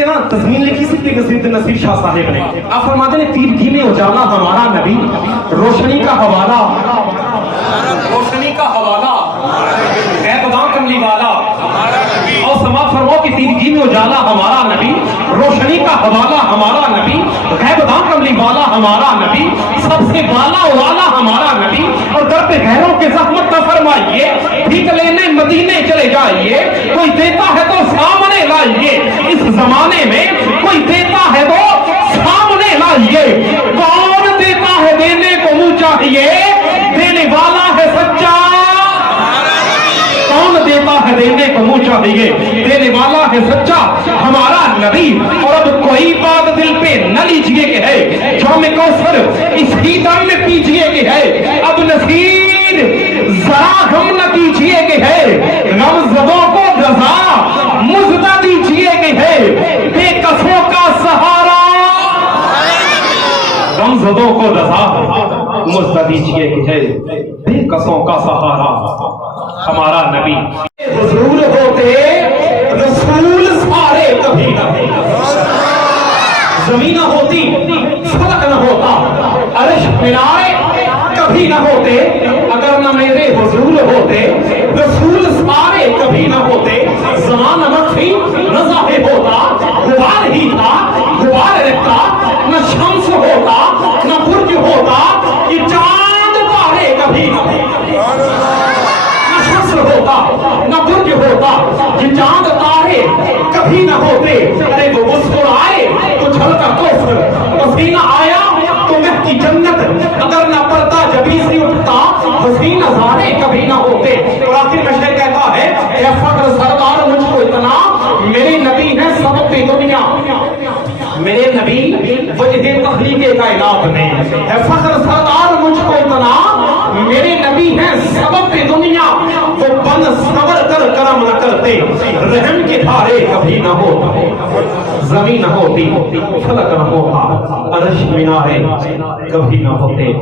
سے نا تضمین لکھی سکتی نصیر شاہ صاحب نے. آپ فرماتے ہیں تیرگی میں اجالا ہمارا نبی، روشنی کا حوالہ، روشنی کا حوالہ اے بداں کملی والا. اور سماعت فرماؤ کہ تیرگی میں اجالا ہمارا نبی، روشنی کا حوالہ ہمارا نبی، ہے بداں کملی والا ہمارا نبی، سب سے بالا والا ہمارا نبی. اور در پہ غیروں کے زحمت نہ فرمائیے، بھیک لینے مدینے چلے جائیے، کوئی دیتا ہے تو سامنے لائیے. اس زمانے میں کوئی دیتا ہے تو سامنے لائیے. کون دیتا ہے دینے کو منہ چاہیے، دینے والا ہے سچا. کون دیتا ہے دینے کو منہ چاہیے، دینے والا ہے سچا ہمارا نبی. اور اب کوئی بات دل پہ نہ لیجیے کہ ہے جام کوثر اسی دم میں پیجیے کہ ہے. اب نصیر ذرا غم نہ کیجیے کہ ہے، غم زدوں کو رضا مزدہ دیجیے کہ ہے. بے کسوں کا سہارا، غم زدوں کو رضا مزدہ دیجیے کہ ہے. بے کسوں کا سہارا ہمارا نبی. حضور ہوتے رسول سارے کبھی نہ ہوتے، زمین نہ ہوتی فلک نہ ہوتا، عرش ملائے کبھی نہ ہوتے. اگر نہ میرے حضور ہوتے رسول سارے کبھی نہ ہوتے. زمان مخفی نہ ظاہر ہوتا، غبار ہی تھا غبار رکھتا. نہ شمس ہوتا نہ برج ہوتا، یہ چاند تارے کبھی نہ ہوتے. ہوتا نہ برج ہوتا، یہ چاند تارے کبھی نہ ہوتے. ارے وہ مسکرائے تو چھلکا کوثر، پسینہ آیا تو مہکی جنت. اگر نہ پڑتا جبھی سے اٹھتا، حسین نظارے کبھی نہ ہوتے. اور آخر میں شعر کہتا ہے اے فخر سردار مجھ کو اتنا، میرے نبی ہیں سبب دنیا. میرے نبی وجہ تخلیق کائنات میں ہے. فخر سردار مجھ کو اتنا، میرے نبی ہیں سبب دنیا. وہ بن صبر کر کرم نہ کرتے، رحم کے دھارے کبھی نہ ہوتا. زمین نہ ہوتی فلک نہ ہوتا، عرش مینارے کبھی نہ ہوتے.